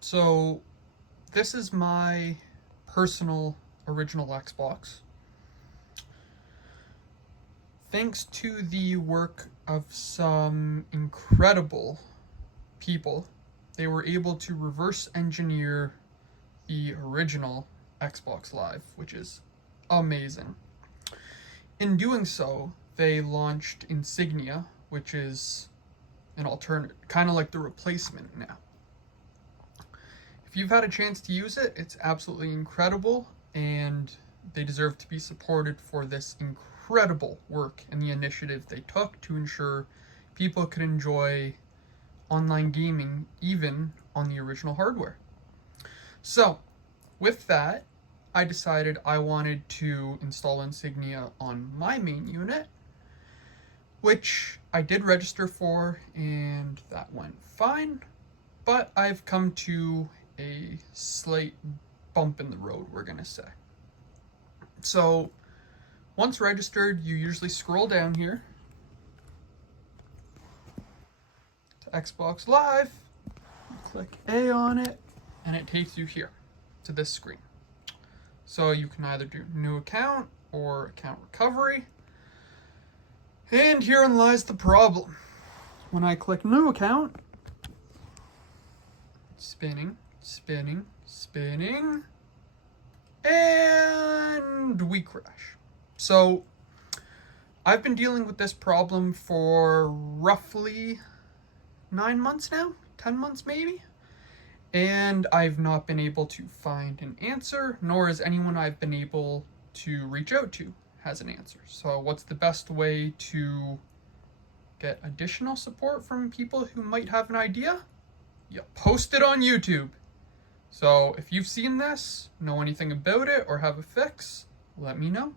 So this is my personal original Xbox. Thanks to the work of some incredible people, they were able to reverse engineer the original Xbox Live, which is amazing. In doing so, they launched Insignia, which is an alternate, kind of like the replacement now. If you've had a chance to use it, it's absolutely incredible, and they deserve to be supported for this incredible work and the initiative they took to ensure people could enjoy online gaming even on the original hardware. So, with that, I decided I wanted to install Insignia on my main unit, which I did register for, and that went fine, but I've come to a slight bump in the road, we're gonna say. So, once registered, you usually scroll down here to Xbox Live, click A on it, and it takes you here to this screen. So you can either do new account or account recovery. And herein lies the problem. When I click new account, spinning, and we crash. So I've been dealing with this problem for roughly 9 months now, 10 months maybe. And I've not been able to find an answer, nor has anyone I've been able to reach out to has an answer. So what's the best way to get additional support from people who might have an idea? You post it on YouTube. So if you've seen this, know anything about it, or have a fix, let me know.